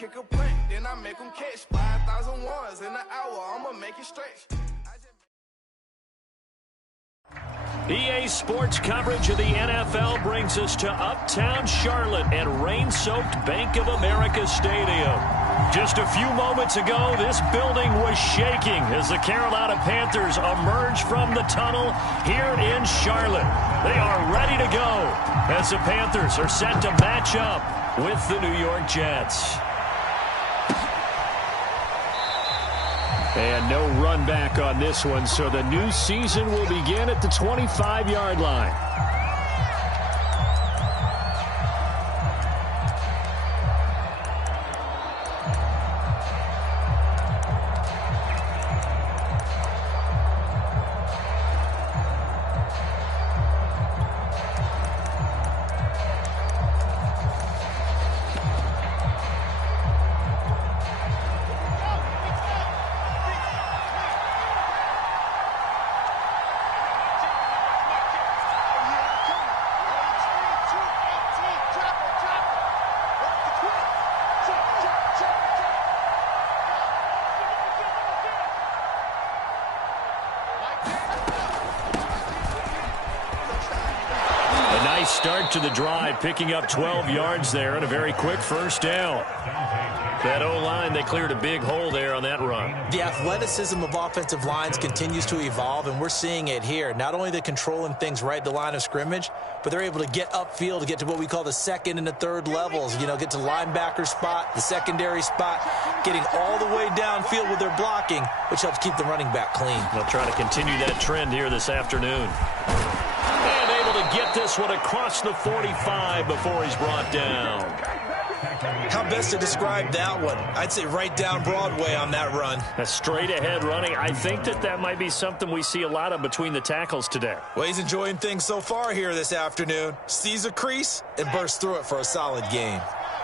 kick a punt, then I make them catch 5,000 ones in an hour. I'ma make it stretch. EA Sports coverage of the NFL brings us to Uptown Charlotte at rain-soaked Bank of America Stadium. Just a few moments ago, this building was shaking as the Carolina Panthers emerged from the tunnel here in Charlotte. They are ready to go as the Panthers are set to match up with the New York Jets. And no run back on this one, so the new season will begin at the 25-yard line. Start to the drive, picking up 12 yards there and a very quick first down. That O-line, they cleared a big hole there on that run. The athleticism of offensive lines continues to evolve, and we're seeing it here. Not only they're controlling things right at the line of scrimmage, but they're able to get upfield to get to what we call the second and the third levels. You know, get to linebacker spot, the secondary spot, getting all the way downfield with their blocking, which helps keep the running back clean. They'll try to continue that trend here this afternoon. And able to get this one across the 45 before he's brought down. How best to describe that one? I'd say right down Broadway on that run. A straight ahead running. I think that might be something we see a lot of between the tackles today. Well, he's enjoying things so far here this afternoon. Sees a crease and bursts through it for a solid gain.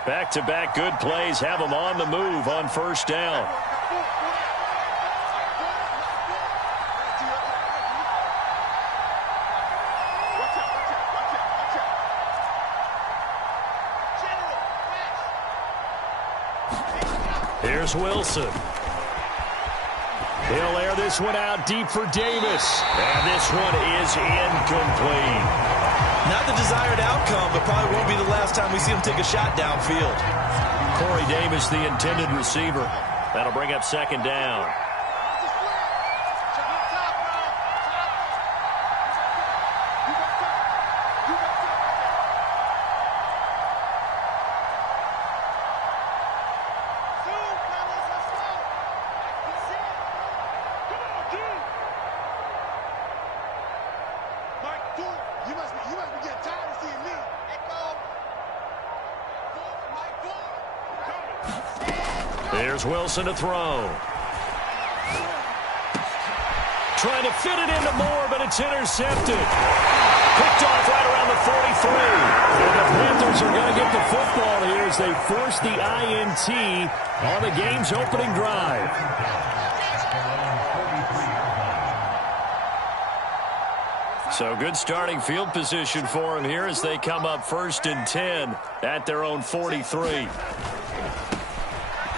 Back-to-back good plays have him on the move on first down. Here's Wilson. He'll air this one out deep for Davis. And this one is incomplete. Not the desired outcome, but probably won't be the last time we see him take a shot downfield. Corey Davis, the intended receiver. That'll bring up second down. There's Wilson to throw. Trying to fit it into Moore, but it's intercepted. Picked off right around the 43. And the Panthers are going to get the football here as they force the INT on the game's opening drive. So good starting field position for them here as they come up 1st and 10 at their own 43.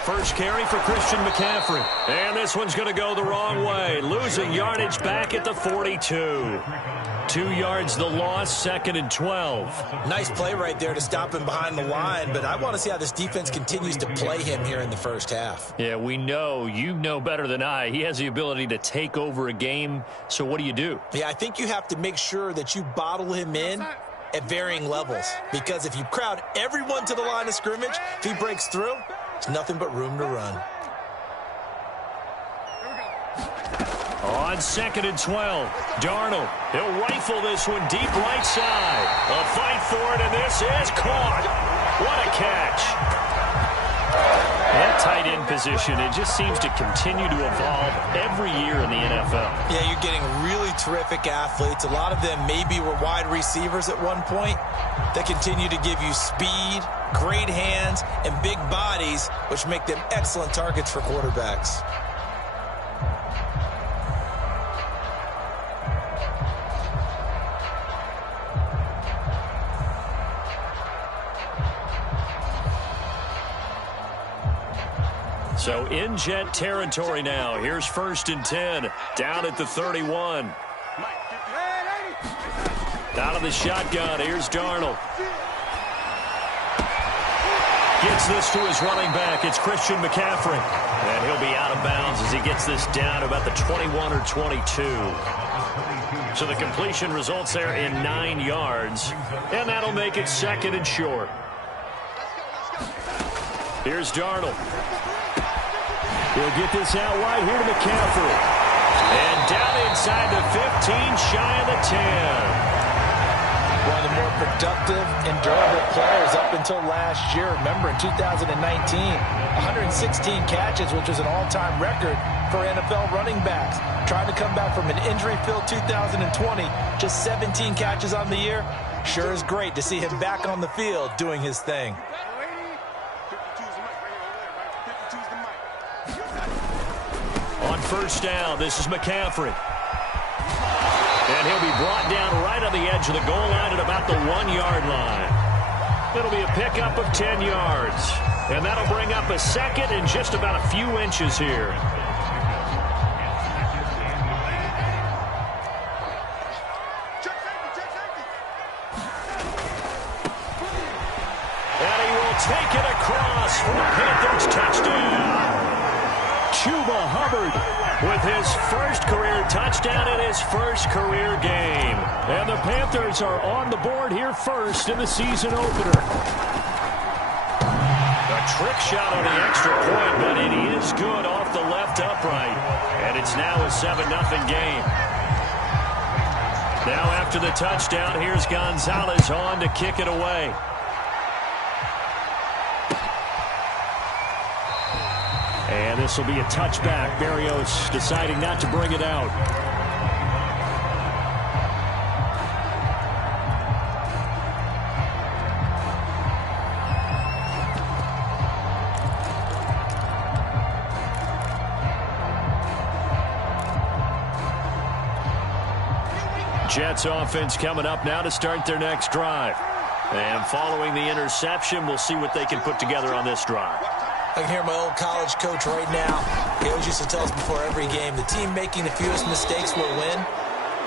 First carry for Christian McCaffrey. And this one's going to go the wrong way. Losing yardage back at the 42. 2 yards the loss, 2nd and 12. Nice play right there to stop him behind the line, but I want to see how this defense continues to play him here in the first half. Yeah, we know, you know better than I, he has the ability to take over a game, so what do you do? Yeah, I think you have to make sure that you bottle him in at varying levels, because if you crowd everyone to the line of scrimmage, if he breaks through, there's nothing but room to run. On 2nd and 12, Darnold, he'll rifle this one deep right side. A fight for it, and this is caught. What a catch. That tight end position, it just seems to continue to evolve every year in the NFL. Yeah, you're getting really terrific athletes. A lot of them maybe were wide receivers at one point that continue to give you speed, great hands, and big bodies, which make them excellent targets for quarterbacks. So in Jet territory now. Here's 1st and 10. Down at the 31. Out of the shotgun. Here's Darnold. Gets this to his running back. It's Christian McCaffrey. And he'll be out of bounds as he gets this down to about the 21 or 22. So the completion results there in 9 yards. And that'll make it 2nd and short. Here's Darnold. He'll get this out wide here to McCaffrey. And down inside the 15, shy of the 10. One of the more productive and durable players up until last year. Remember, in 2019, 116 catches, which was an all-time record for NFL running backs. Trying to come back from an injury-filled 2020, just 17 catches on the year. Sure is great to see him back on the field doing his thing. On 1st down, this is McCaffrey. And he'll be brought down right on the edge of the goal line at about the 1-yard line. It'll be a pickup of 10 yards. And that'll bring up a 2nd and just about a few inches here. And he will take it across for the Panthers touchdown. Chuba Hubbard with his first career touchdown in his first career game. And the Panthers are on the board here first in the season opener. A trick shot on the extra point, but it is good off the left upright. And it's now a 7-0 game. Now after the touchdown, here's Gonzalez on to kick it away. And this will be a touchback. Berrios deciding not to bring it out. Jets offense coming up now to start their next drive. And following the interception, we'll see what they can put together on this drive. I can hear my old college coach right now. He always used to tell us before every game, the team making the fewest mistakes will win.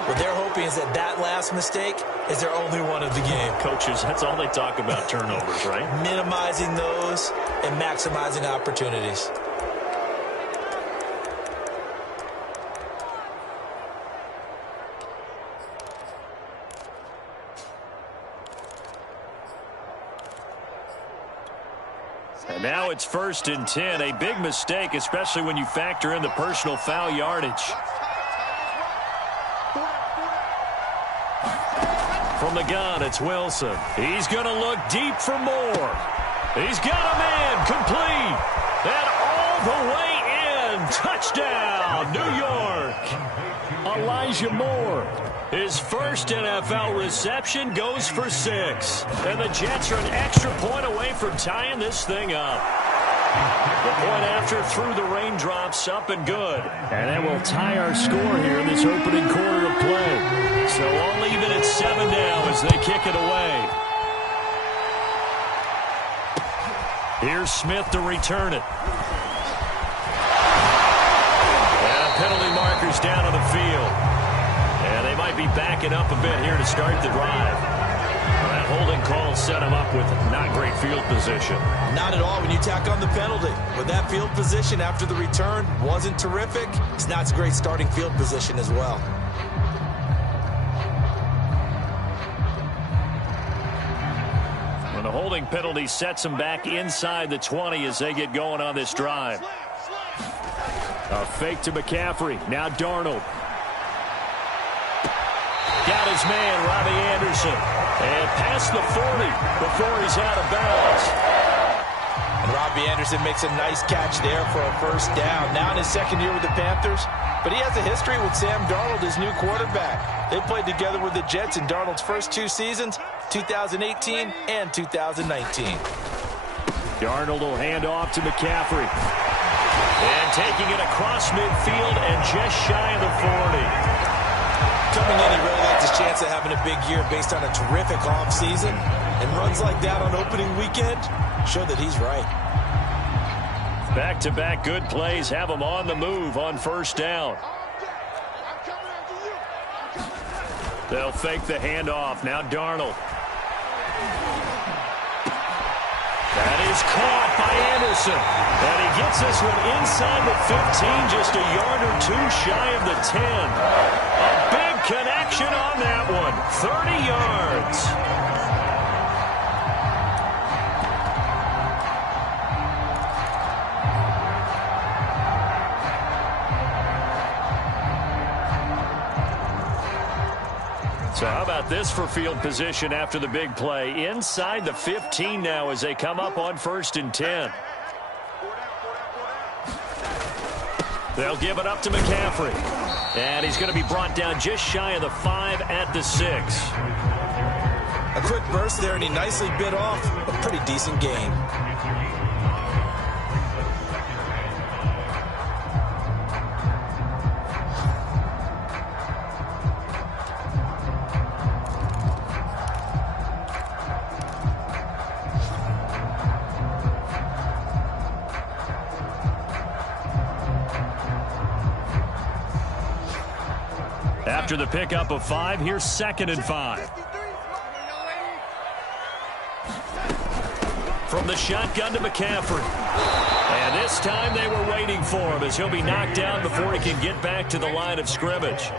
What they're hoping is that that last mistake is their only one of the game. Coaches, that's all they talk about, turnovers, right? Minimizing those and maximizing opportunities. And now it's 1st and 10. A big mistake, especially when you factor in the personal foul yardage. From the gun, it's Wilson. He's going to look deep for more. He's got a man complete. And all the way in. Touchdown, New York. Elijah Moore. His first NFL reception goes for 6. And the Jets are an extra point away from tying this thing up. The point after through the raindrops, up and good. And that will tie our score here in this opening quarter of play. So all even at 7 now as they kick it away. Here's Smith to return it. And penalty markers down on the field. And they might be backing up a bit here to start the drive. That holding call set him up with not great field position. Not at all when you tack on the penalty. With that field position after the return wasn't terrific, it's not a great starting field position as well. And the holding penalty sets him back inside the 20 as they get going on this drive. A fake to McCaffrey. Now Darnold. Got his man, Robbie Anderson. And past the 40 before he's out of bounds. And Robbie Anderson makes a nice catch there for a first down. Now in his second year with the Panthers. But he has a history with Sam Darnold, his new quarterback. They played together with the Jets in Darnold's first 2 seasons, 2018 and 2019. Darnold will hand off to McCaffrey. And taking it across midfield and just shy of the 40. Coming in, he really liked his chance of having a big year based on a terrific offseason. And runs like that on opening weekend show that he's right. Back-to-back good plays have them on the move on first down. They'll fake the handoff. Now Darnold. That is caught by Anderson. And he gets this one inside the 15, just a yard or two shy of the 10. A big connection on that one. 30 yards. So how about this for field position after the big play? Inside the 15 now as they come up on 1st and 10. They'll give it up to McCaffrey. And he's going to be brought down just shy of the 5 at the 6. A quick burst there, and he nicely bit off a pretty decent game. After the pickup of 5, here's 2nd and 5. From the shotgun to McCaffrey. And this time they were waiting for him as he'll be knocked down before he can get back to the line of scrimmage.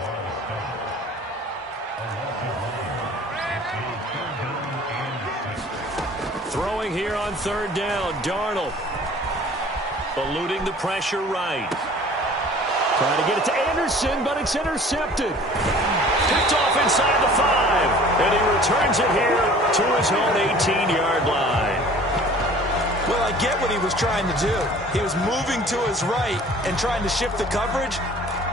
Throwing here on 3rd down, Darnold. Eluding the pressure right. Trying to get it to Anderson, but it's intercepted. Picked off inside the 5. And he returns it here to his own 18-yard line. Well, I get what he was trying to do. He was moving to his right and trying to shift the coverage.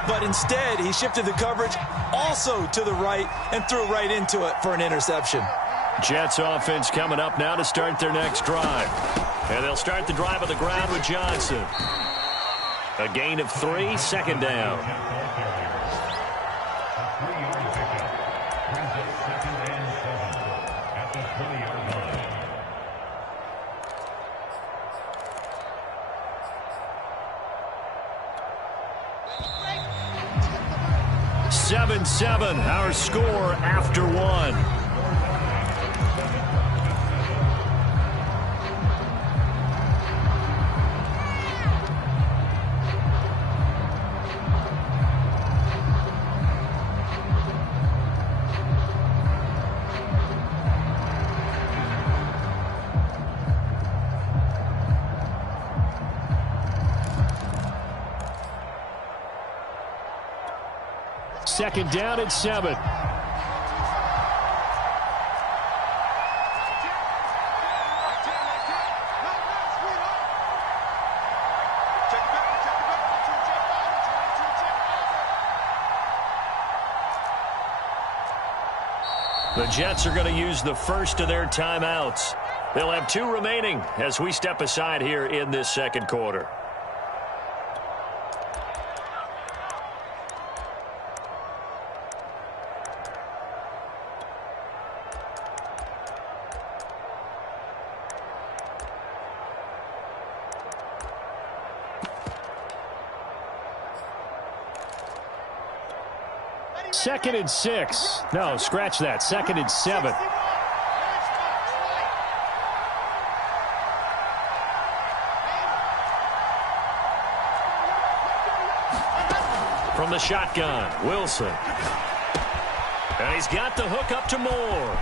But instead, he shifted the coverage also to the right and threw right into it for an interception. Jets offense coming up now to start their next drive. And they'll start the drive on the ground with Johnson. A gain of 3, 2nd down. Seven, our score after 1. Second down at 7. The Jets are going to use the first of their timeouts. They'll have 2 remaining as we step aside here in this 2nd quarter. Second and 6. No, scratch that. 2nd and 7. From the shotgun, Wilson. And he's got the hook up to Moore.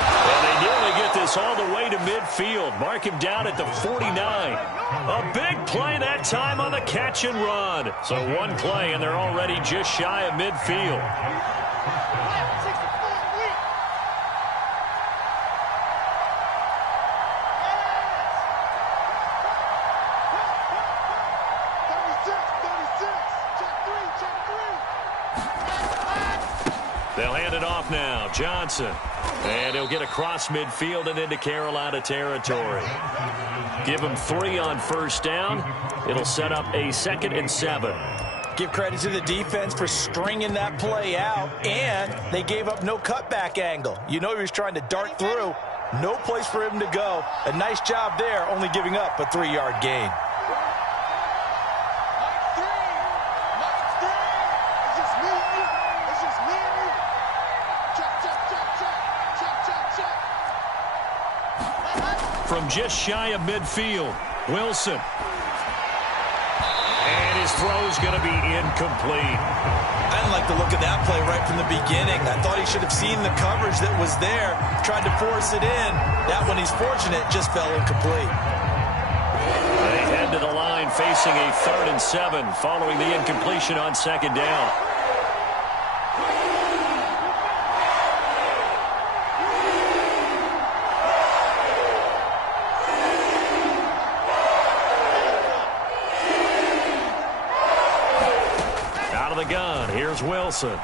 And they nearly get this all the way to midfield. Mark him down at the 49. A big play that time on the catch and run. So 1 play, and they're already just shy of midfield. They'll hand it off now. Johnson. And he'll get across midfield and into Carolina territory. Give him 3 on first down. It'll set up a 2nd and 7. Give credit to the defense for stringing that play out, and they gave up no cutback angle. You know he was trying to dart through. No place for him to go. A nice job there, only giving up a 3-yard gain. from just shy of midfield. Wilson. And his throw's going to be incomplete. I didn't like the look of that play right from the beginning. I thought he should have seen the coverage that was there, tried to force it in. That one, he's fortunate, just fell incomplete. They head to the line facing a 3rd and 7 following the incompletion on 2nd down. The gun. Here's Wilson.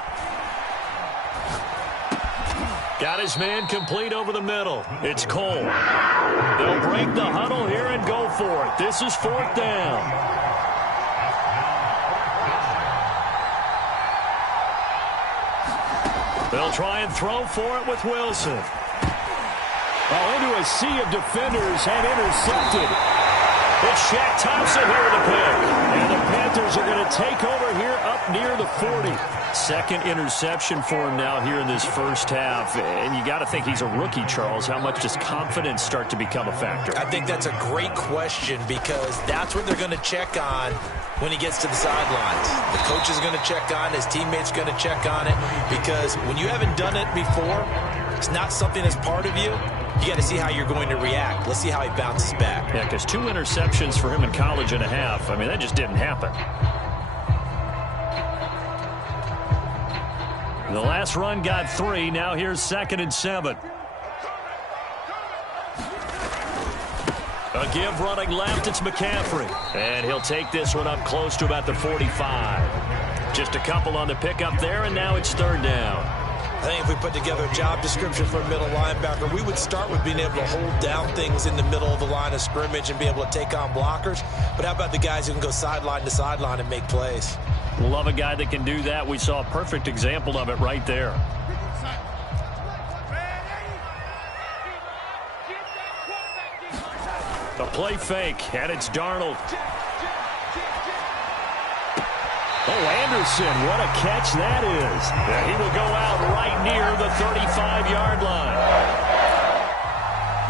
Got his man complete over the middle. It's Cole. They'll break the huddle here and go for it. This is 4th down. They'll try and throw for it with Wilson. Oh, into a sea of defenders and intercepted. It's Shaq Thompson here with the pick. And the Panthers are going to take over here up near the 40. Second interception for him now here in this first half. And you got to think he's a rookie, Charles. How much does confidence start to become a factor? I think that's a great question because that's what they're going to check on when he gets to the sidelines. The coach is going to check on it. His teammates are going to check on it because when you haven't done it before, it's not something that's part of you. You got to see how you're going to react. Let's see how he bounces back. Yeah, because 2 interceptions for him in college and a half. I mean, that just didn't happen. The last run got 3. Now here's 2nd and 7. A give running left. It's McCaffrey. And he'll take this one up close to about the 45. Just a couple on the pickup there, and now it's 3rd down. I think if we put together a job description for a middle linebacker, we would start with being able to hold down things in the middle of the line of scrimmage and be able to take on blockers. But how about the guys who can go sideline to sideline and make plays? Love a guy that can do that. We saw a perfect example of it right there. A play fake, and it's Darnold. Oh, Anderson, what a catch that is. Yeah, he will go out right near the 35-yard line.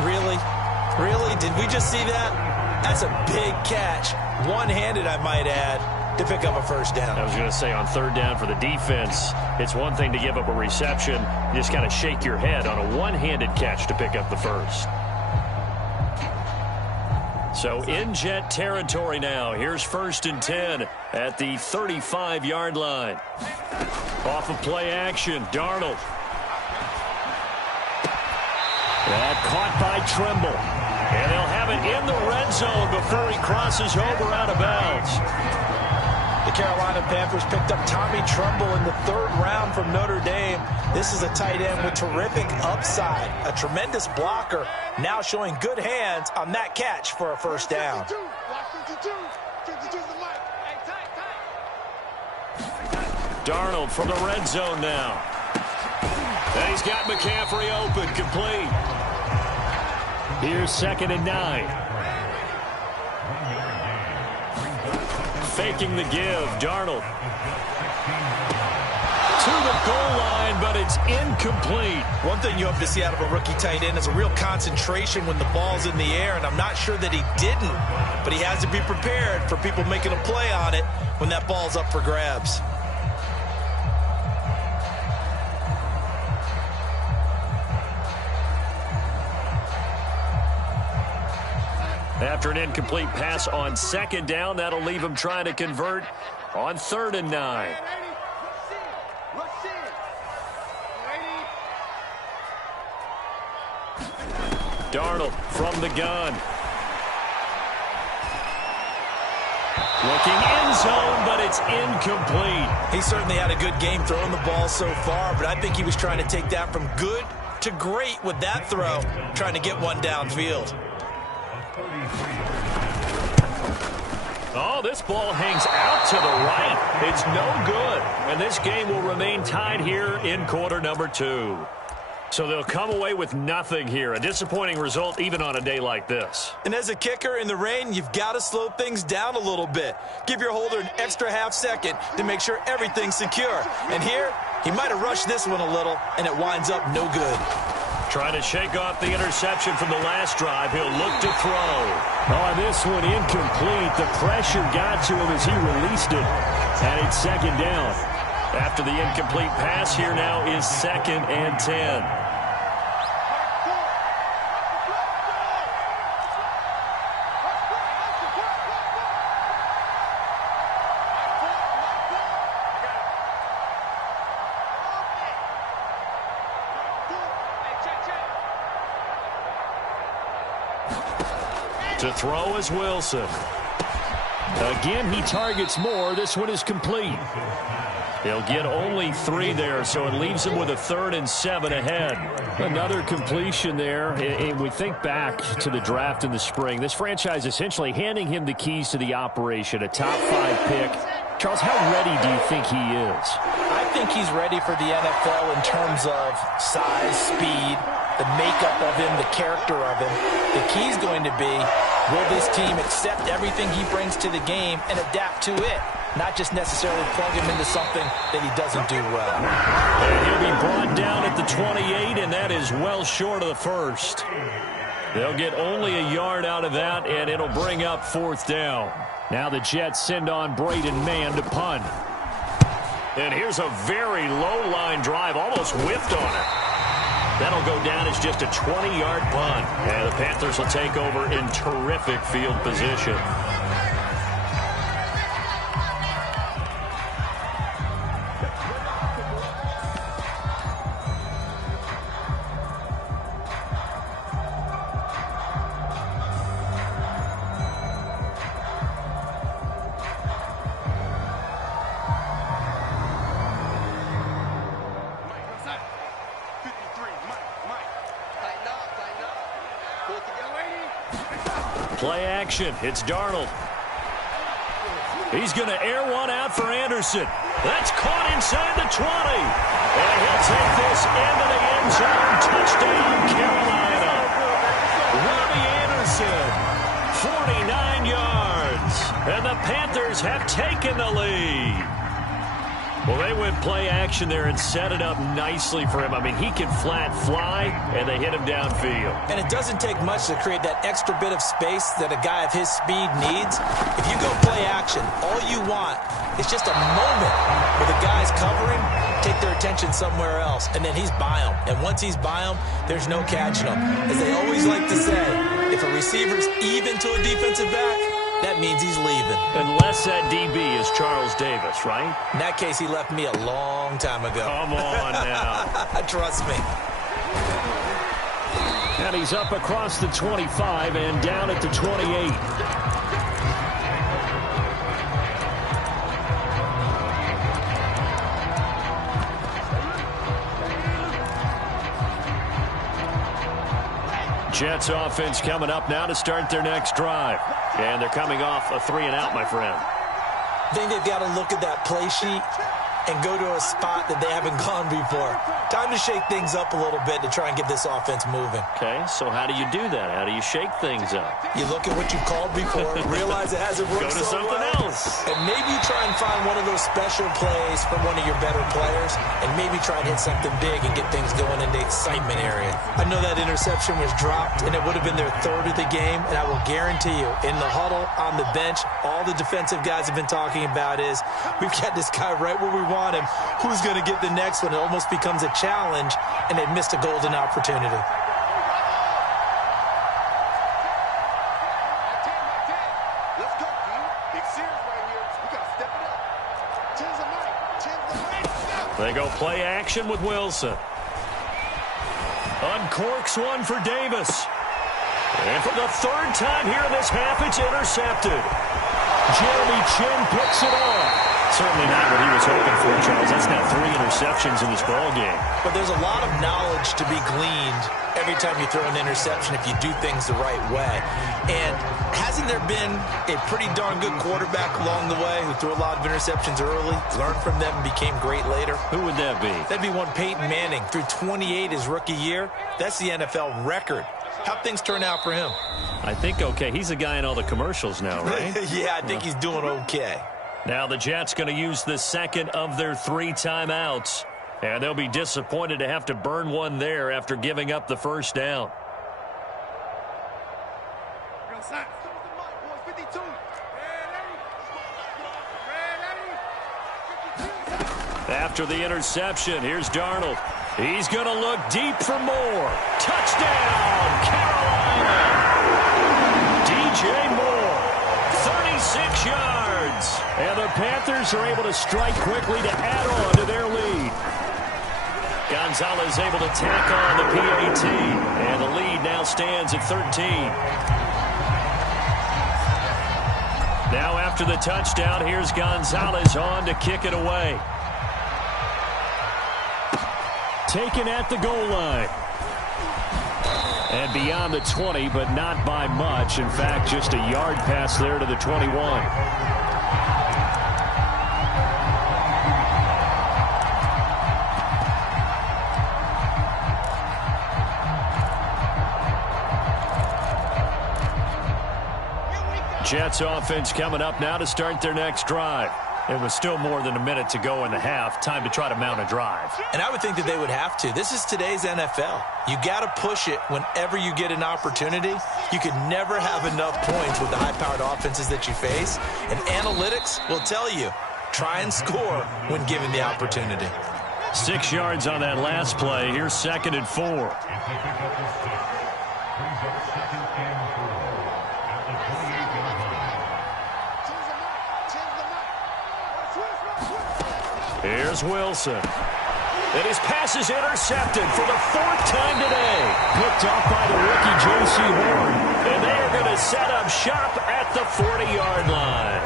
Really? Really? Did we just see that? That's a big catch. One-handed, I might add, to pick up a 1st down. I was going to say on 3rd down for the defense, it's one thing to give up a reception. You just kind of shake your head on a one-handed catch to pick up the 1st. So in Jet territory now. Here's 1st and 10 at the 35-yard line. Off of play action, Darnold. That caught by Trimble. And they'll have it in the red zone before he crosses over out of bounds. The Carolina Panthers picked up Tommy Tremble in the 3rd round from Notre Dame. This is a tight end with terrific upside, a tremendous blocker, now showing good hands on that catch for a 1st down. Darnold from the red zone now. And he's got McCaffrey open, complete. Here's 2nd and 9. Faking the give, Darnold. To the goal line, but it's incomplete. One thing you hope to see out of a rookie tight end is a real concentration when the ball's in the air, and I'm not sure that he didn't, but he has to be prepared for people making a play on it when that ball's up for grabs. After an incomplete pass on 2nd down, that'll leave him trying to convert on 3rd and 9. Darnold from the gun. Looking end zone, but it's incomplete. He certainly had a good game throwing the ball so far, but I think he was trying to take that from good to great with that throw, trying to get one downfield. Oh, this ball hangs out to the right. It's no good. And this game will remain tied here in quarter number 2. So they'll come away with nothing here. A disappointing result even on a day like this. And as a kicker in the rain, you've got to slow things down a little bit. Give your holder an extra half second to make sure everything's secure. And here, he might have rushed this one a little, and it winds up no good. Trying to shake off the interception from the last drive. He'll look to throw. Oh, this one incomplete. The pressure got to him as he released it. And it's second down. After the incomplete pass, here now is 2nd and 10. To throw is Wilson. Again, he targets more. This one is complete. He'll get only 3 there, so it leaves him with a 3rd and 7 ahead. Another completion there. And we think back to the draft in the spring. This franchise essentially handing him the keys to the operation, a top 5 pick. Charles, how ready do you think he is? I think he's ready for the NFL in terms of size, speed, the makeup of him, the character of him. The key's going to be, will this team accept everything he brings to the game and adapt to it? Not just necessarily plug him into something that he doesn't do well. And he'll be brought down at the 28, and that is well short of the first. They'll get only a yard out of that, and it'll bring up 4th down. Now the Jets send on Braden Mann to punt. And here's a very low line drive, almost whiffed on it. That'll go down as just a 20-yard punt. And the Panthers will take over in terrific field position. Play action. It's Darnold. He's going to air one out for Anderson. That's caught inside the 20. And he'll take this into the end zone. Touchdown, Carolina. Robbie Anderson, 49 yards. And the Panthers have taken the lead. Well, they went play action there and set it up nicely for him. I mean, he can flat fly, and they hit him downfield. And it doesn't take much to create that extra bit of space that a guy of his speed needs. If you go play action, all you want is just a moment where the guys covering take their attention somewhere else, and then he's by him. And once he's by him, there's no catching him. As they always like to say, if a receiver's even to a defensive back, that means he's leaving. Unless that DB is Charles Davis, right? In that case, he left me a long time ago. Come on now. Trust me. And he's up across the 25 and down at the 28. Jets offense coming up now to start their next drive. And they're coming off a 3-and-out, my friend. I think they've got to look at that play sheet and go to a spot that they haven't gone before. Time to shake things up a little bit to try and get this offense moving. Okay, so how do you do that? How do you shake things up? You look at what you've called before, realize it hasn't worked Go to so something well, else. and maybe you try and find one of those special plays from one of your better players, and maybe try and hit something big and get things going in the excitement area. I know that interception was dropped, and it would have been their 3rd of the game, and I will guarantee you, in the huddle, on the bench, all the defensive guys have been talking about is, we've got this guy right where we want him. Who's going to get the next one? It almost becomes a challenge, and they've missed a golden opportunity. They go play action with Wilson. Uncorks one for Davis. And for the 3rd time here in this half, it's intercepted. Jeremy Chin picks it off. Certainly not what he was hoping for, Charles. That's now 3 interceptions in this ball game. But there's a lot of knowledge to be gleaned every time you throw an interception if you do things the right way. And hasn't there been a pretty darn good quarterback along the way who threw a lot of interceptions early, learned from them, and became great later? Who would that be? That'd be one Peyton Manning. Threw 28 his rookie year. That's the NFL record. How'd things turn out for him? I think okay. He's a guy in all the commercials now, right? Yeah, I think he's doing okay. Now the Jets going to use the 2nd of their 3 timeouts. And they'll be disappointed to have to burn one there after giving up the first down. After the interception, here's Darnold. He's going to look deep for more. Touchdown, Carolina! DJ Moore, 36 yards. And the Panthers are able to strike quickly to add on to their lead. Gonzalez able to tack on the PAT. And the lead now stands at 13. Now after the touchdown, here's Gonzalez on to kick it away. Taken at the goal line. And beyond the 20, but not by much. In fact, just a yard pass there to the 21. Jets offense coming up now to start their next drive. It was still more than a minute to go in the half. Time to try to mount a drive. And I would think that they would have to. This is today's NFL. You got to push it whenever you get an opportunity. You can never have enough points with the high-powered offenses that you face. And analytics will tell you, try and score when given the opportunity. 6 yards on that last play. Here's 2nd and 4. Here's Wilson. And his pass is intercepted for the 4th time today. Picked off by the rookie J.C. Horn. And they are going to set up shop at the 40-yard line.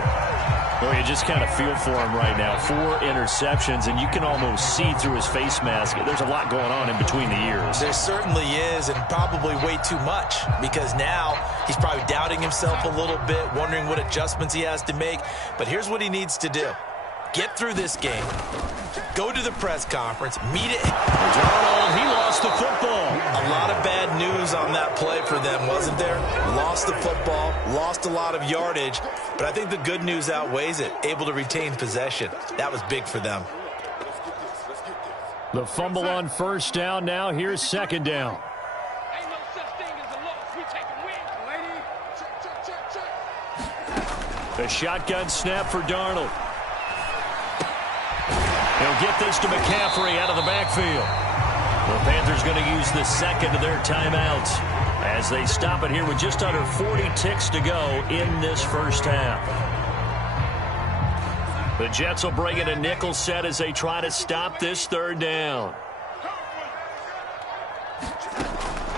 Well, you just kind of feel for him right now. 4 interceptions, and you can almost see through his face mask. There's a lot going on in between the ears. There certainly is, and probably way too much, because now he's probably doubting himself a little bit, wondering what adjustments he has to make. But here's what he needs to do. Get through this game, go to the press conference, meet it. Darnold, he lost the football. A lot of bad news on that play for them, wasn't there? Lost the football, lost a lot of yardage, but I think the good news outweighs it. Able to retain possession. That was big for them. The fumble on first down now. Here's 2nd down. The shotgun snap for Darnold. He'll get this to McCaffrey out of the backfield. The Panthers going to use the 2nd of their timeouts as they stop it here with just under 40 ticks to go in this first half. The Jets will bring in a nickel set as they try to stop this 3rd down.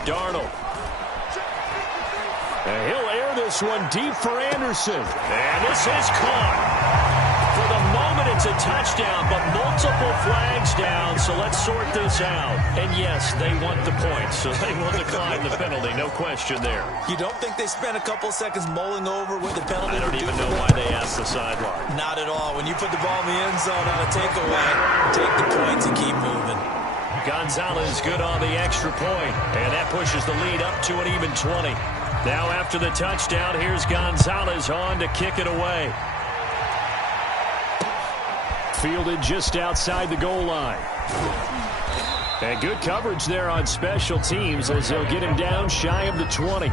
Darnold. And he'll air this one deep for Anderson. And this is caught. For the moment, it's a touchdown, but multiple flags down, so let's sort this out. And yes, they want the points, so they will decline the penalty, no question there. You don't think they spent a couple seconds mulling over what the penalty I don't even know why they asked the sideline. Not at all. When you put the ball in the end zone on a takeaway, take the points and keep moving. Gonzalez good on the extra point, and that pushes the lead up to an even 20. Now after the touchdown, here's Gonzalez on to kick it away. Fielded just outside the goal line. And good coverage there on special teams as they'll get him down shy of the 20.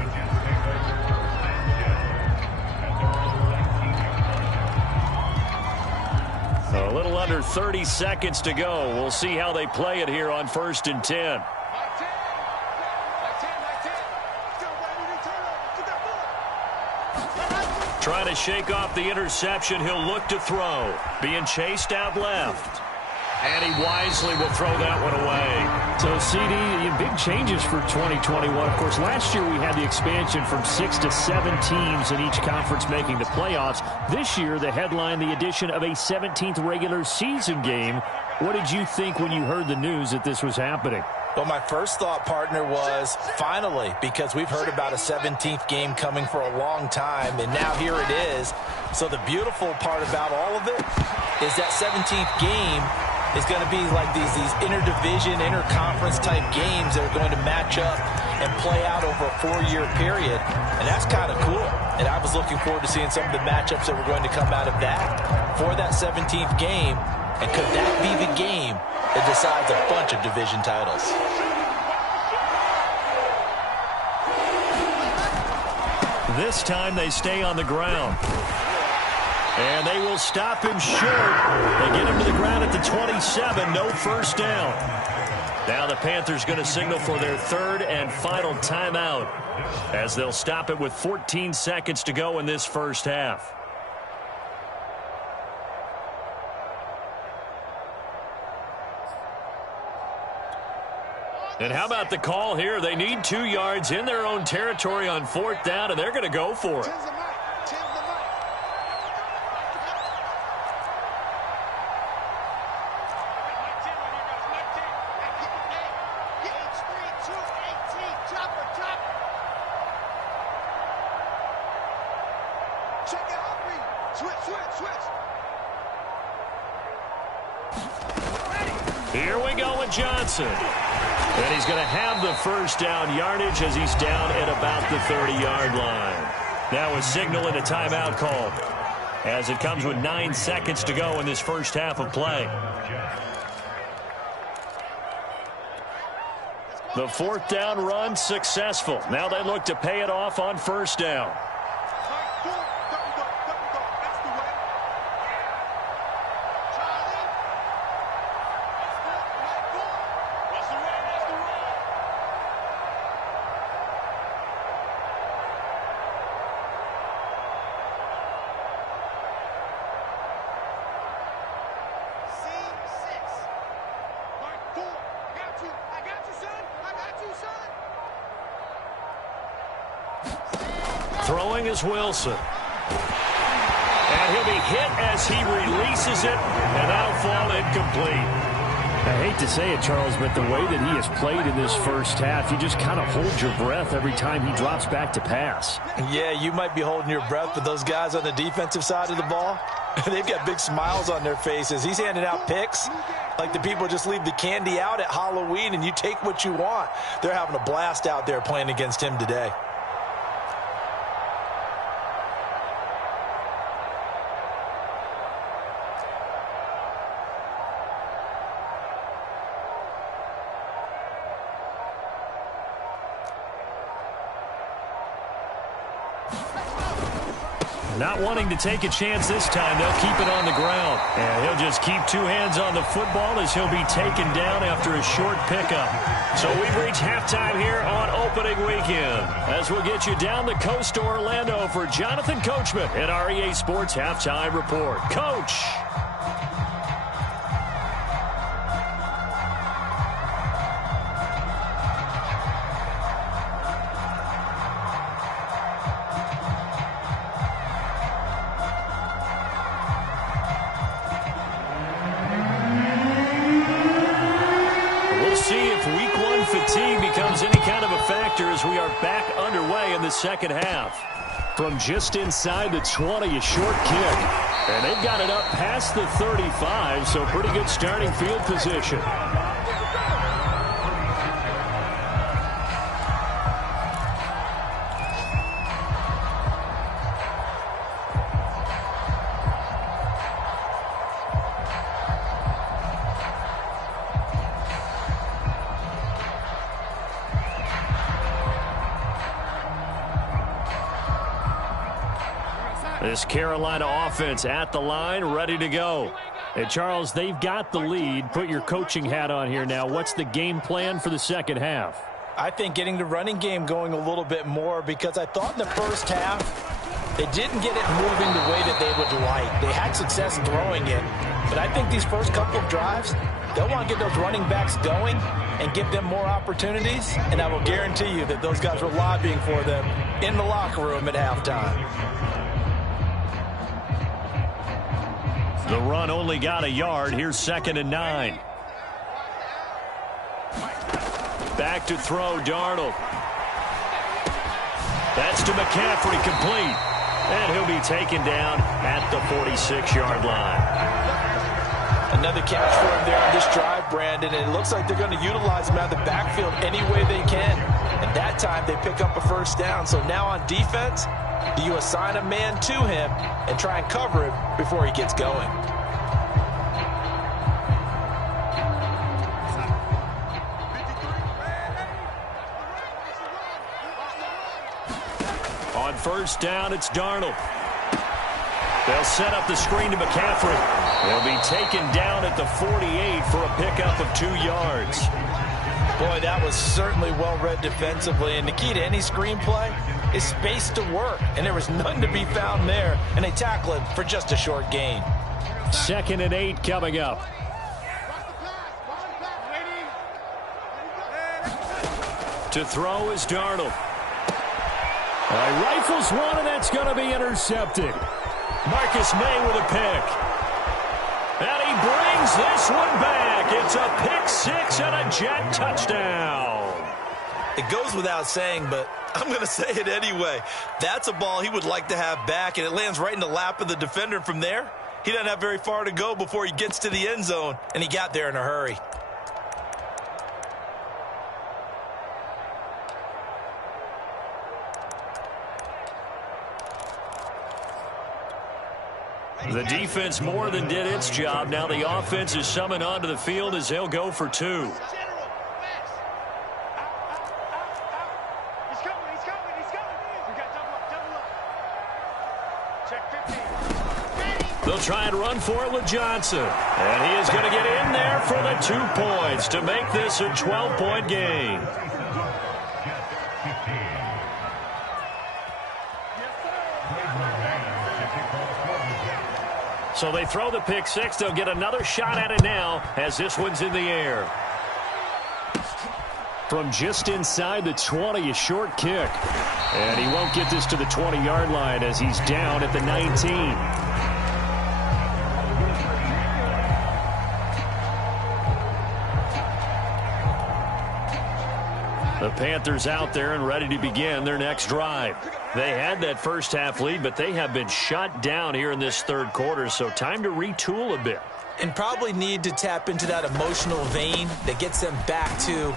A little under 30 seconds to go. We'll see how they play it here on 1st and 10. Trying to shake off the interception. He'll look to throw. Being chased out left. And he wisely will throw that one away. So, CD, big changes for 2021. Of course, last year we had the expansion from 6 to 7 teams in each conference making the playoffs. This year, the headline, the addition of a 17th regular season game. What did you think when you heard the news that this was happening? Well, my first thought, partner, was finally, because we've heard about a 17th game coming for a long time, and now here it is. So the beautiful part about all of it is that 17th game is going to be like these interdivision, interconference type games that are going to match up and play out over a 4-year period, and that's kind of cool. And I was looking forward to seeing some of the matchups that were going to come out of that for that 17th game. And could that be the game It decides a bunch of division titles. This time they stay on the ground. And they will stop him short. They get him to the ground at the 27. No first down. Now the Panthers going to signal for their third and final timeout, as they'll stop it with 14 seconds to go in this first half. And how about the call here? They need 2 yards in their own territory on 4th down, and they're going to go for it. Here we go with Johnson. And he's going to have the first down yardage as he's down at about the 30-yard line. Now a signal and a timeout call, as it comes with 9 seconds to go in this first half of play. The 4th down run successful. Now they look to pay it off on first down. Throwing is Wilson. And he'll be hit as he releases it, and that'll fall incomplete. I hate to say it, Charles, but the way that he has played in this first half, you just kind of hold your breath every time he drops back to pass. Yeah, you might be holding your breath, but those guys on the defensive side of the ball, they've got big smiles on their faces. He's handing out picks like the people just leave the candy out at Halloween and you take what you want. They're having a blast out there playing against him today. Not wanting to take a chance this time, they'll keep it on the ground. And he'll just keep 2 hands on the football as he'll be taken down after a short pickup. So we've reached halftime here on opening weekend, as we'll get you down the coast to Orlando for Jonathan Coachman at our EA Sports Halftime Report. Coach! Fatigue becomes any kind of a factor as we are back underway in the second half. From just inside the 20, a short kick. And they've got it up past the 35, so pretty good starting field position. This Carolina offense at the line, ready to go. And Charles, they've got the lead. Put your coaching hat on here now. What's the game plan for the second half? I think getting the running game going a little bit more, because I thought in the first half they didn't get it moving the way that they would like. They had success throwing it, but I think these first couple of drives, they'll want to get those running backs going and give them more opportunities, and I will guarantee you that those guys were lobbying for them in the locker room at halftime. The run only got a yard. Here's 2nd and 9. Back to throw, Darnold. That's to McCaffrey, complete. And he'll be taken down at the 46-yard line. Another catch for him there on this drive, Brandon, and it looks like they're going to utilize him out of the backfield any way they can. And that time they pick up a first down. So now on defense, do you assign a man to him and try and cover him before he gets going? On first down, it's Darnold. They'll set up the screen to McCaffrey. He'll be taken down at the 48 for a pickup of 2 yards. Boy, that was certainly well-read defensively. And the key to any screenplay is space to work. And there was none to be found there. And they tackle it for just a short gain. 2nd and 8 coming up. To throw is Darnold. Rifles one, and that's going to be intercepted. Marcus May with a pick. And he brings this one back. It's a pick 6 and a Jet touchdown. It goes without saying, but I'm going to say it anyway. That's a ball he would like to have back, and it lands right in the lap of the defender. From there, he doesn't have very far to go before he gets to the end zone, and he got there in a hurry. The defense more than did its job. Now the offense is summoned onto the field as they'll go for 2. They'll try and run for it with Johnson. And he is going to get in there for the 2 points to make this a 12-point game. So they throw the pick 6. They'll get another shot at it now as this one's in the air. From just inside the 20, a short kick. And he won't get this to the 20-yard line as he's down at the 19. The Panthers out there and ready to begin their next drive. They had that first half lead, but they have been shut down here in this third quarter, so time to retool a bit. And probably need to tap into that emotional vein that gets them back to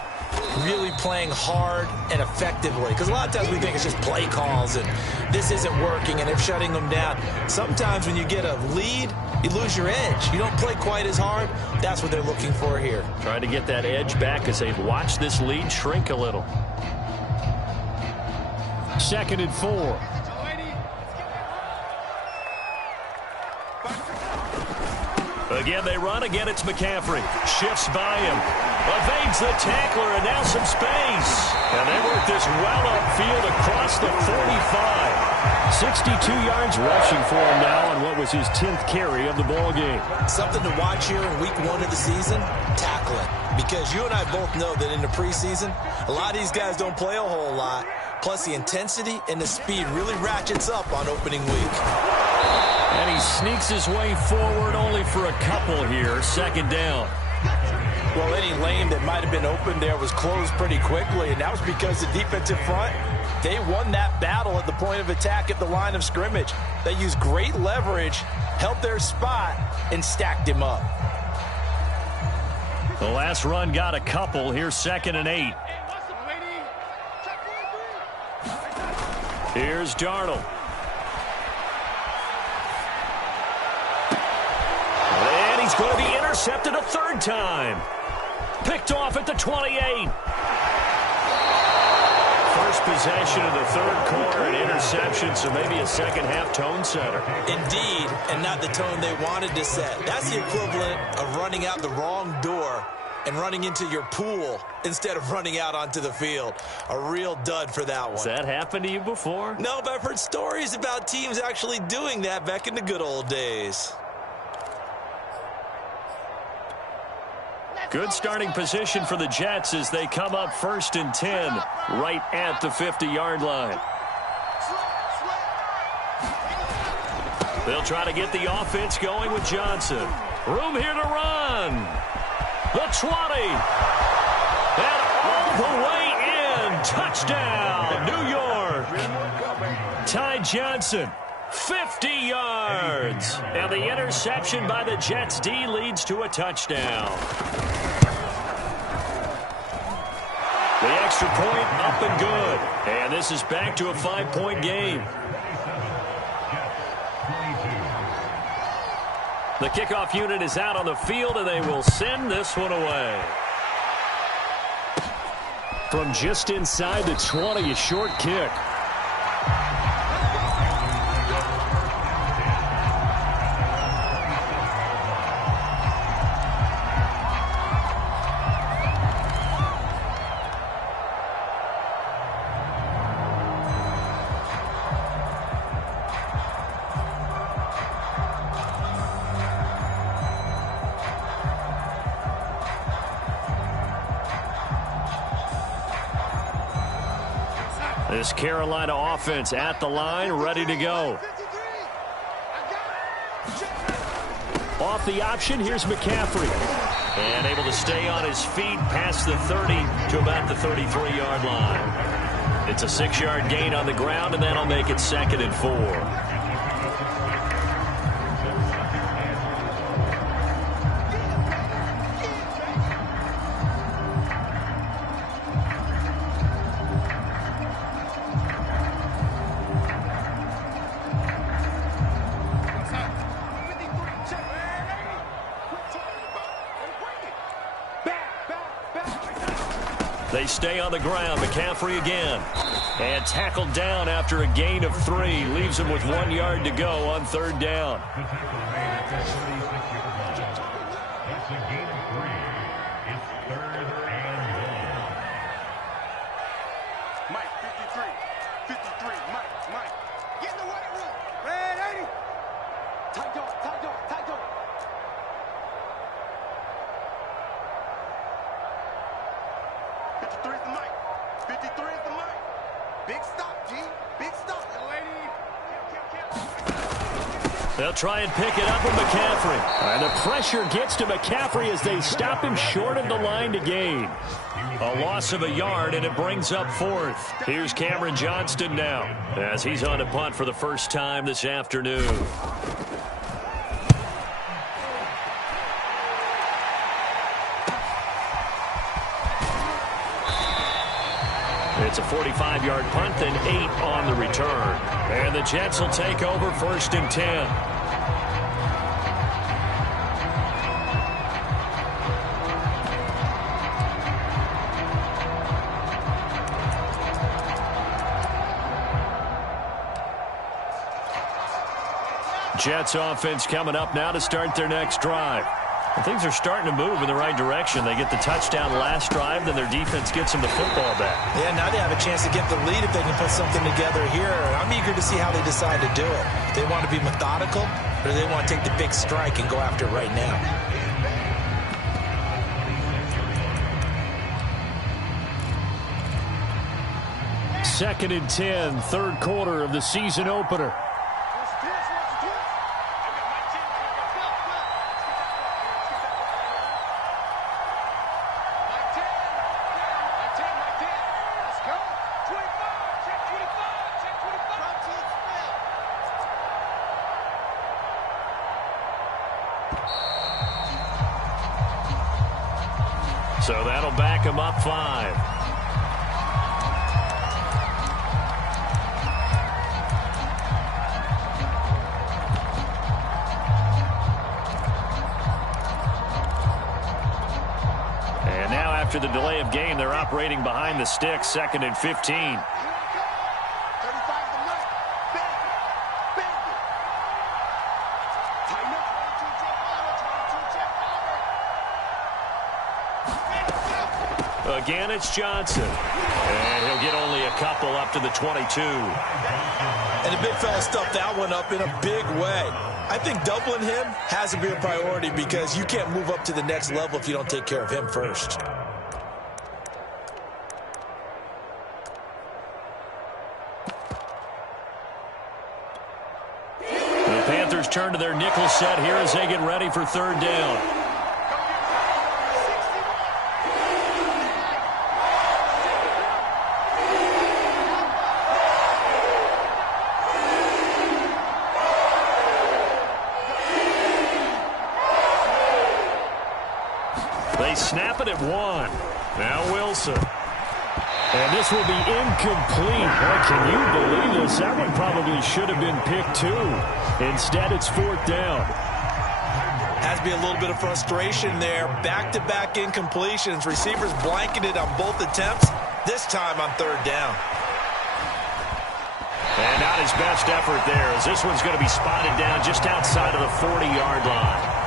really playing hard and effectively. Because a lot of times we think it's just play calls and this isn't working and they're shutting them down. Sometimes when you get a lead, you lose your edge. You don't play quite as hard. That's what they're looking for here. Trying to get that edge back as they've watched this lead shrink a little. 2nd and 4. Again, they run. Again, it's McCaffrey. Shifts by him. Evades the tackler, and now some space. And they work this well upfield across the 45. 62 yards rushing for him now on what was his 10th carry of the ball game. Something to watch here in week 1 of the season, tackling. Because you and I both know that in the preseason, a lot of these guys don't play a whole lot. Plus, the intensity and the speed really ratchets up on opening week. And he sneaks his way forward only for a couple here. 2nd down. Well, any lane that might have been open there was closed pretty quickly, and that was because the defensive front, they won that battle at the point of attack at the line of scrimmage. They used great leverage, held their spot, and stacked him up. The last run got a couple. Here's 2nd and 8. Here's Darnold. And he's going to be intercepted a 3rd time. Picked off at the 28. First possession of the 3rd quarter, an interception, so maybe a second-half tone setter. Indeed, and not the tone they wanted to set. That's the equivalent of running out the wrong door and running into your pool instead of running out onto the field. A real dud for that one. Has that happened to you before? No, but I've heard stories about teams actually doing that back in the good old days. Good starting position for the Jets as they come up 1st and 10 right at the 50-yard line. They'll try to get the offense going with Johnson. Room here to run. The 20. And all the way in. Touchdown, New York. Ty Johnson, 50 yards. And the interception by the Jets D leads to a touchdown. The extra point up and good. And this is back to a 5-point game. The kickoff unit is out on the field, and they will send this one away. From just inside the 20, a short kick. This Carolina offense at the line, ready to go. Off the option, here's McCaffrey. And able to stay on his feet past the 30 to about the 33-yard line. It's a 6-yard gain on the ground, and that'll make it 2nd and 4. They stay on the ground. McCaffrey again. And tackled down after a gain of 3. Leaves him with 1 yard to go on 3rd down. Mike, 53. 53. Mike. Get in the weight room. Red 80. Tight door. 53 is the mic. 53 is the mic. Big stop, G. Big stop, young lady. They'll try and pick it up with McCaffrey. And the pressure gets to McCaffrey as they stop him short of the line to gain. A loss of a yard, and it brings up 4th. Here's Cameron Johnston now as he's on to punt for the first time this afternoon. It's a 45-yard punt, then 8 on the return. And the Jets will take over 1st and 10. Jets offense coming up now to start their next drive. And things are starting to move in the right direction. They get the touchdown last drive, then their defense gets them the football back. Yeah, now they have a chance to get the lead if they can put something together here. I'm eager to see how they decide to do it. They want to be methodical, or they want to take the big strike and go after it right now. Second and 10, 3rd quarter of the season opener. So that'll back him up 5. And now after the delay of game, they're operating behind the sticks, 2nd and 15. Again, it's Johnson. And he'll get only a couple up to the 22. And the big fella stuffed that one up in a big way. I think doubling him has to be a priority because you can't move up to the next level if you don't take care of him first. The Panthers turn to their nickel set here as they get ready for 3rd down. They snap it at 1. Now Wilson. And this will be incomplete. Boy, can you believe this? That one probably should have been picked 2. Instead, it's 4th down. Has to be a little bit of frustration there. Back-to-back incompletions. Receivers blanketed on both attempts. This time on 3rd down. And not his best effort there, as this one's going to be spotted down just outside of the 40-yard line.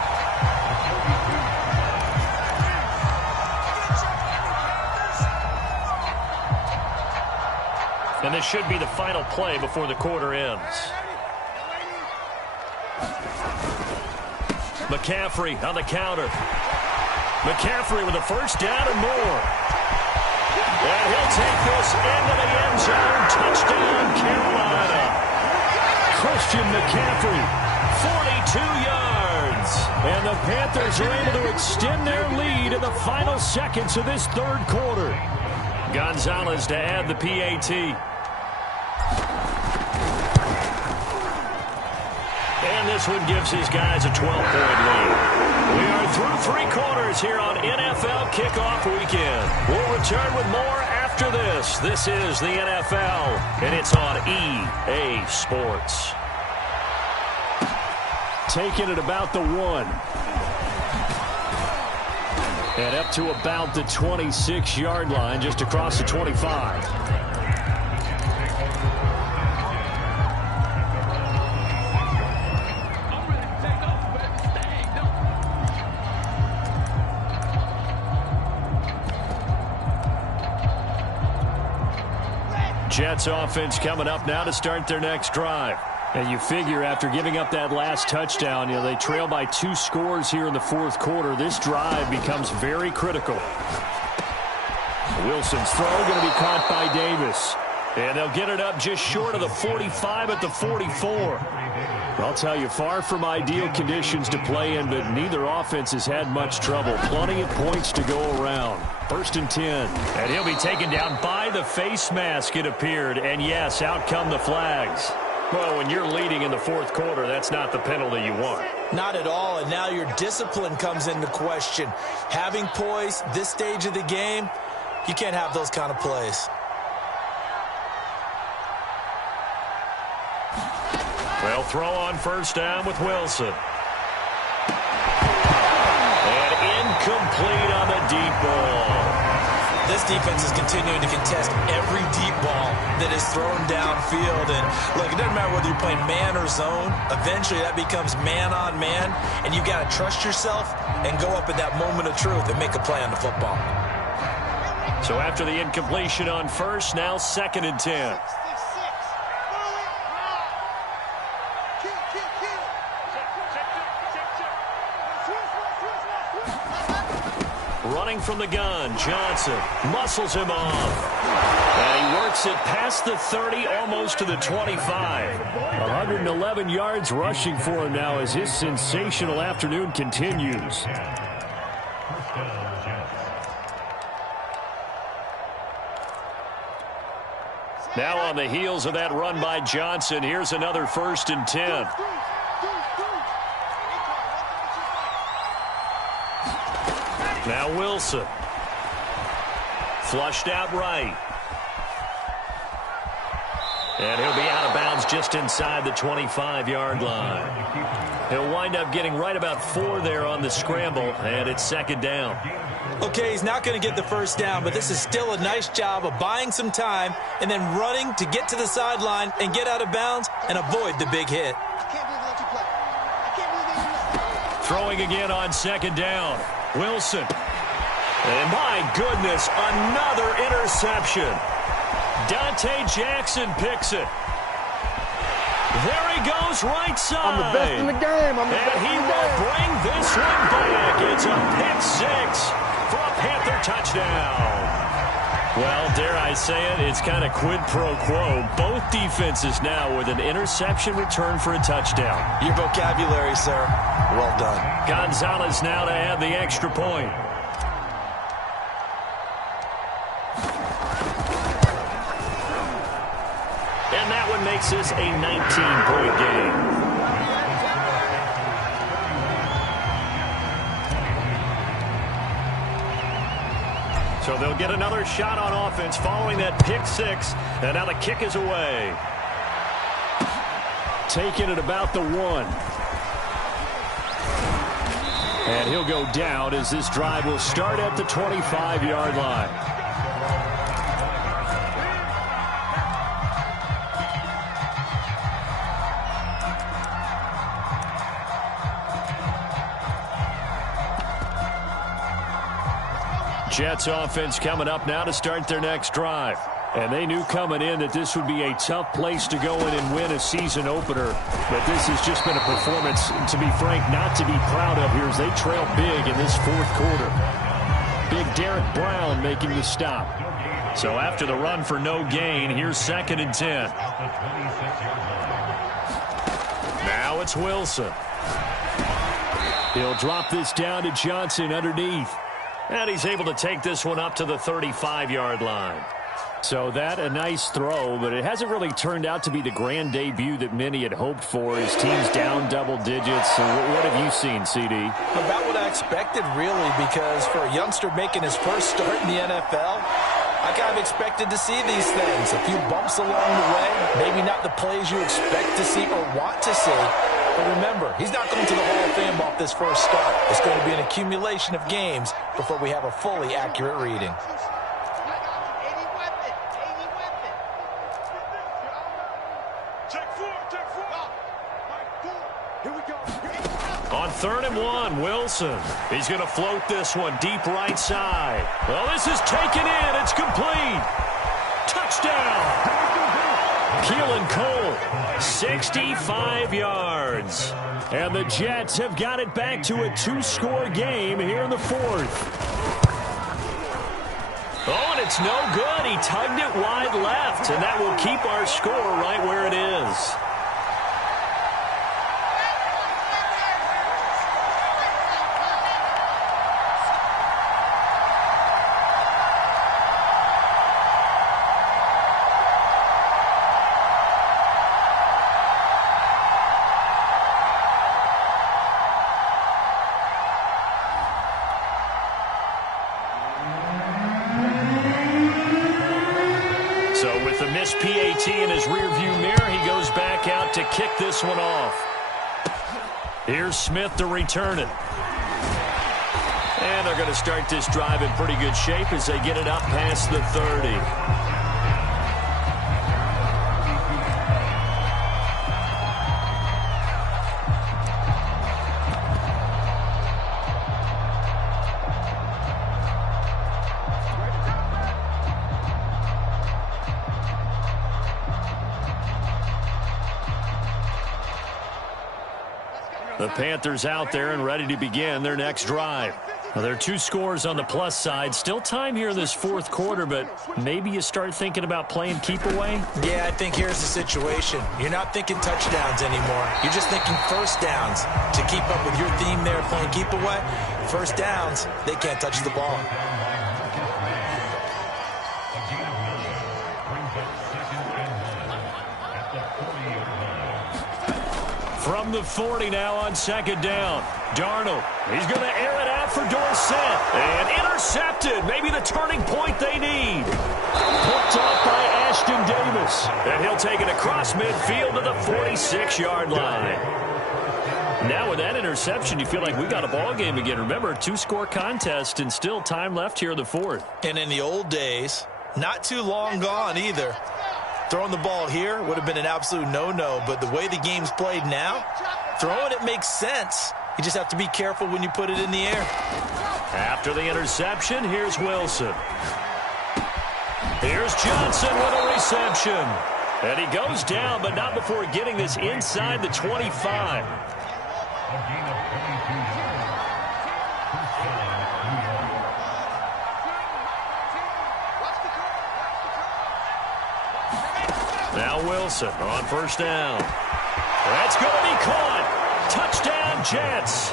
And this should be the final play before the quarter ends. McCaffrey on the counter. McCaffrey with a 1st down and more. And he'll take this into the end zone. Touchdown, Carolina. Christian McCaffrey, 42 yards. And the Panthers are able to extend their lead in the final seconds of this third quarter. Gonzalez to add the PAT. And this one gives his guys a 12-point lead. We are through three quarters here on NFL Kickoff Weekend. We'll return with more after this. This is the NFL, and it's on EA Sports. Taking it about the 1. And up to about the 26-yard line, just across the 25. Jets offense coming up now to start their next drive. And you figure after giving up that last touchdown, they trail by 2 scores here in the fourth quarter. This drive becomes very critical. Wilson's throw going to be caught by Davis. And they'll get it up just short of the 45 at the 44. I'll tell you, far from ideal conditions to play in, but neither offense has had much trouble. Plenty of points to go around. 1st and 10. And he'll be taken down by the face mask, it appeared. And yes, out come the flags. Well, when you're leading in the fourth quarter, that's not the penalty you want. Not at all, and now your discipline comes into question. Having poise this stage of the game, you can't have those kind of plays. Well, throw on first down with Wilson. And incomplete on the deep ball. This defense is continuing to contest every deep ball that is thrown downfield. And look, it doesn't matter whether you're playing man or zone. Eventually, that becomes man on man. And you've got to trust yourself and go up at that moment of truth and make a play on the football. So after the incompletion on first, now 2nd and 10. Running from the gun, Johnson muscles him off. And he works it past the 30, almost to the 25. 111 yards rushing for him now as his sensational afternoon continues. Now on the heels of that run by Johnson, here's another 1st and 10. Now Wilson. Flushed out right. And he'll be out of bounds just inside the 25-yard line. He'll wind up getting right about 4 there on the scramble, and it's 2nd down. Okay, he's not going to get the first down, but this is still a nice job of buying some time and then running to get to the sideline and get out of bounds and avoid the big hit. Throwing again on 2nd down. Wilson. And my goodness, another interception. Dante Jackson picks it. There he goes, right side. I'm the best in the game. And he will bring this one back. It's a pick 6 for a Panther touchdown. Well, dare I say it, it's kind of quid pro quo. Both defenses now with an interception return for a touchdown. Your vocabulary, sir. Well done. Gonzalez now to add the extra point. And that one makes this a 19-point game. So they'll get another shot on offense following that pick 6. And now the kick is away. Taking it about the 1. And he'll go down as this drive will start at the 25-yard line. Jets offense coming up now to start their next drive. And they knew coming in that this would be a tough place to go in and win a season opener. But this has just been a performance, to be frank, not to be proud of here as they trail big in this fourth quarter. Big Derek Brown making the stop. So after the run for no gain, here's 2nd and 10. Now it's Wilson. He'll drop this down to Johnson underneath. And he's able to take this one up to the 35-yard line. So that a nice throw, but it hasn't really turned out to be the grand debut that many had hoped for. His team's down double digits. So what have you seen, CD? About what I expected, really, because for a youngster making his first start in the NFL, I kind of expected to see these things. A few bumps along the way, maybe not the plays you expect to see or want to see. But remember, he's not going to the Hall of Fame off this first start. It's going to be an accumulation of games before we have a fully accurate reading. On 3rd and 1, Wilson. He's going to float this one deep right side. Well, this is taken in. It's complete. Touchdown. Keelan Cole, 65 yards. And the Jets have got it back to a 2-score game here in the 4th. Oh, and it's no good. He tugged it wide left, and that will keep our score right where it is. PAT in his rearview mirror. He goes back out to kick this one off. Here's Smith to return it. And they're going to start this drive in pretty good shape as they get it up past the 30. The Panthers out there and ready to begin their next drive. Well, there are 2 scores on the plus side. Still time here in this 4th quarter, but maybe you start thinking about playing keep away? Yeah, I think here's the situation. You're not thinking touchdowns anymore. You're just thinking first downs. To keep up with your theme there, playing keep away, first downs, they can't touch the ball. From the 40 now on 2nd down. Darnold, he's going to air it out for Dorsett. And intercepted. Maybe the turning point they need. Picked off by Ashton Davis. And he'll take it across midfield to the 46-yard line. Now with that interception, you feel like we got a ball game again. Remember, a 2-score contest and still time left here in the 4th. And in the old days, not too long gone either. Throwing the ball here would have been an absolute no-no, but the way the game's played now, throwing it makes sense. You just have to be careful when you put it in the air. After the interception, here's Wilson. Here's Johnson with a reception. And he goes down, but not before getting this inside the 25. Now Wilson on 1st down. That's going to be caught. Touchdown, Jets.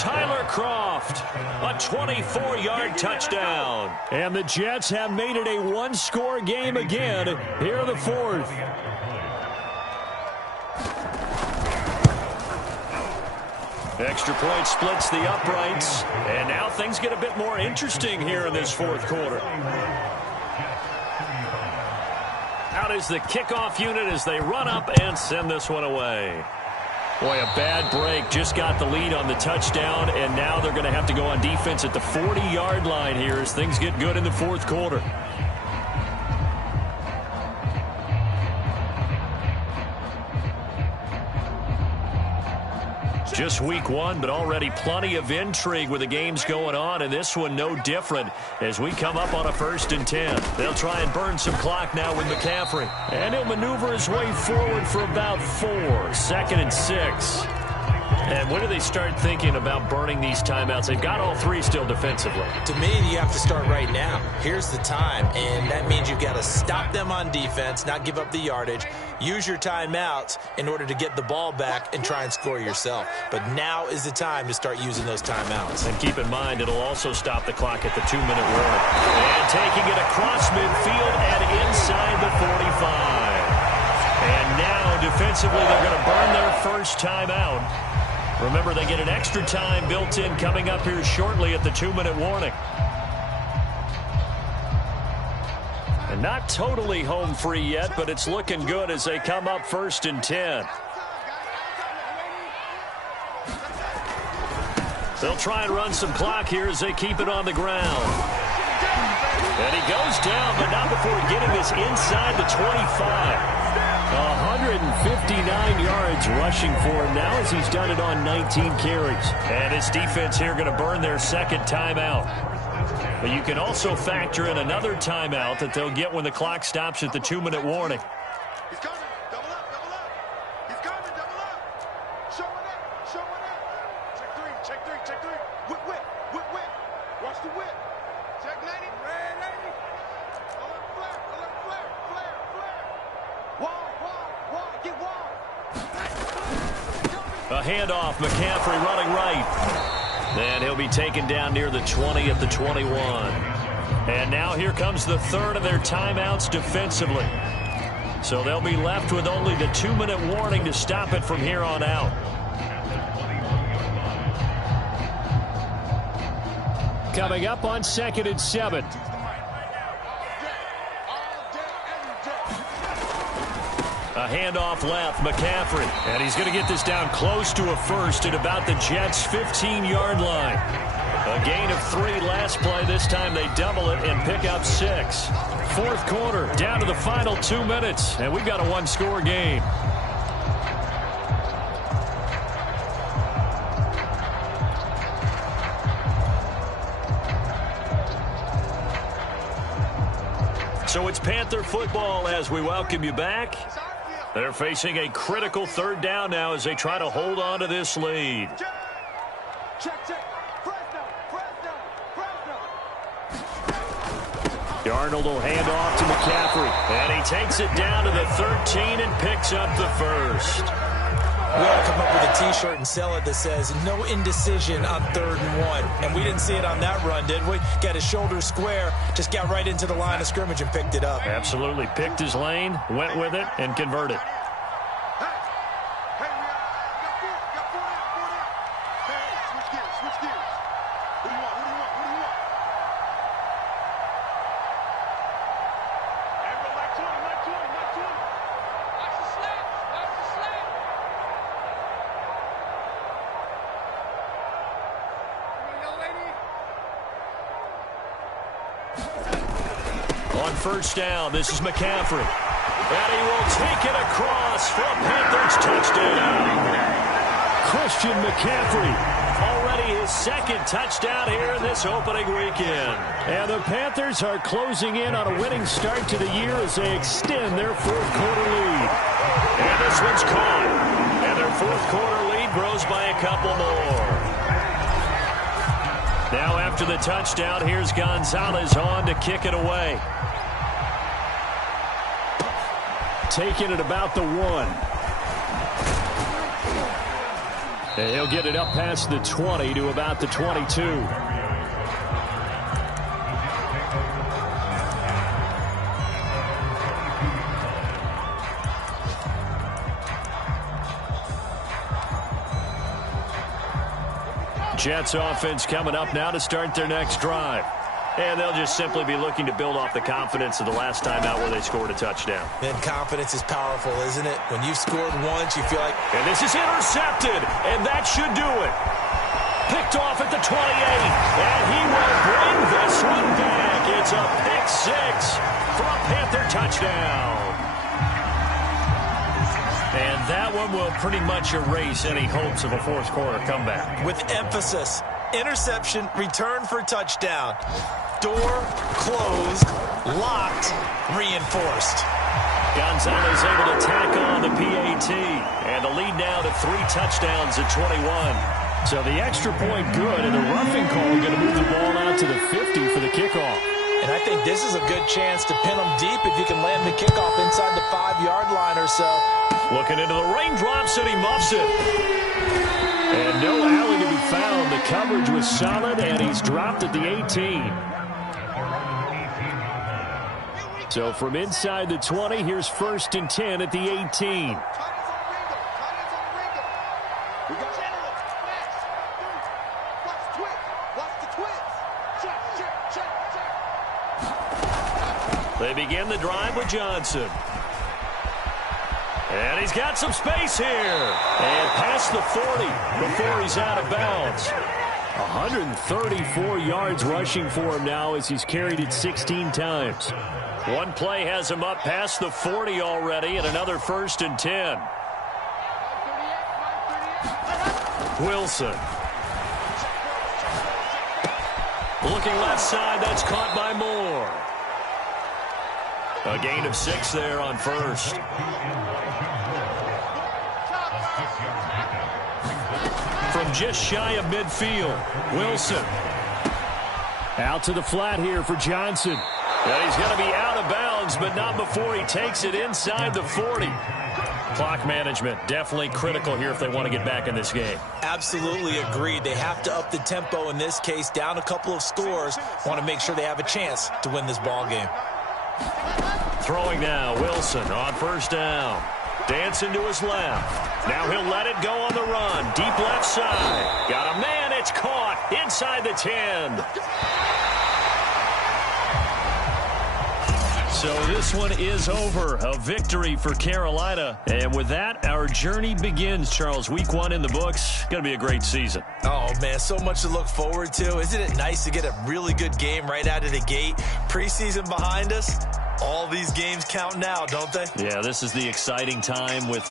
Tyler Kroft, a 24-yard touchdown. And the Jets have made it a 1-score game again here in the 4th. Extra point splits the uprights. And now things get a bit more interesting here in this 4th quarter. Out is the kickoff unit as they run up and send this one away. Boy, a bad break. Just got the lead on the touchdown, and now they're going to have to go on defense at the 40-yard line here as things get good in the 4th quarter. Just week 1, but already plenty of intrigue with the games going on, and this one no different as we come up on a 1st and 10. They'll try and burn some clock now with McCaffrey. And he'll maneuver his way forward for about 4. 2nd and 6. And when do they start thinking about burning these timeouts? They've got all three still defensively. To me, you have to start right now. Here's the time, and that means you've got to stop them on defense, not give up the yardage, use your timeouts in order to get the ball back and try and score yourself. But now is the time to start using those timeouts. And keep in mind, it'll also stop the clock at the 2-minute warning. And taking it across midfield and inside the 45. And now, defensively, they're going to burn their first timeout. Remember, they get an extra time built in coming up here shortly at the 2-minute warning. And not totally home free yet, but it's looking good as they come up 1st and 10. They'll try and run some clock here as they keep it on the ground. And he goes down, but not before getting this inside the 25. 159 yards rushing for him now as he's done it on 19 carries. And his defense here going to burn their second timeout. But you can also factor in another timeout that they'll get when the clock stops at the 2-minute warning. He's coming. Double up, double up. He's coming, double up. Showing up, showing up. Check three, check three, check three. Whip, whip, whip, whip. Watch the whip. Check 90. Red 80. Alert flare, flare, flare, flare. Wall, get wall. A handoff, McCaffrey running right. And he'll be taken down near the 20 at the 21. And now here comes the third of their timeouts defensively. So they'll be left with only the 2-minute warning to stop it from here on out. Coming up on 2nd and 7. A handoff left, McCaffrey. And he's going to get this down close to a first at about the Jets' 15-yard line. A gain of 3 last play. This time they double it and pick up 6. Fourth quarter, down to the final 2 minutes. And we've got a one-score game. So it's Panther football as we welcome you back. They're facing a critical 3rd down now as they try to hold on to this lead. Darnold will hand off to McCaffrey. And he takes it down to the 13 and picks up the first. We ought to come up with a T-shirt and sell it that says, no indecision on 3rd and 1. And we didn't see it on that run, did we? Got his shoulders square, just got right into the line of scrimmage and picked it up. Absolutely. Picked his lane, went with it, and converted. On 1st down, this is McCaffrey. And he will take it across for a Panthers touchdown. Christian McCaffrey, already his 2nd touchdown here in this opening weekend. And the Panthers are closing in on a winning start to the year as they extend their 4th quarter lead. And this one's caught. And their 4th quarter lead grows by a couple more. Now after the touchdown, here's Gonzalez on to kick it away. Taking it about the 1. And he'll get it up past the 20 to about the 22. Jets offense coming up now to start their next drive. And they'll just simply be looking to build off the confidence of the last time out where they scored a touchdown. And confidence is powerful, isn't it? When you've scored once, you feel like... And this is intercepted, and that should do it. Picked off at the 28, and he will bring this one back. It's a pick 6 for a Panther touchdown. And that one will pretty much erase any hopes of a 4th quarter comeback. With emphasis, interception, return for touchdown. Door closed, locked, reinforced. Gonzalez able to tack on the PAT. And the lead now to 3 touchdowns at 21. So the extra point good, and the roughing call going to move the ball out to the 50 for the kickoff. And I think this is a good chance to pin them deep if you can land the kickoff inside the 5-yard line or so. Looking into the raindrops, and he muffs it. And no alley to be found. The coverage was solid, and he's dropped at the 18. So from inside the 20, here's 1st and 10 at the 18. They begin the drive with Johnson. And he's got some space here. And past the 40 before he's out of bounds. 134 yards rushing for him now as he's carried it 16 times. One play has him up past the 40 already, and another 1st and 10. Wilson. Looking left side, that's caught by Moore. A gain of 6 there on 1st. From just shy of midfield, Wilson. Out to the flat here for Johnson. And he's going to be out of bounds, but not before he takes it inside the 40. Clock management definitely critical here if they want to get back in this game. Absolutely agreed. They have to up the tempo in this case, down a couple of scores. Want to make sure they have a chance to win this ball game. Throwing now, Wilson on 1st down. Dancing to his left. Now he'll let it go on the run. Deep left side. Got a man. It's caught inside the 10. So this one is over. A victory for Carolina. And with that, our journey begins, Charles. Week 1 in the books. Going to be a great season. Oh, man, so much to look forward to. Isn't it nice to get a really good game right out of the gate? Preseason behind us. All these games count now, don't they? Yeah, this is the exciting time with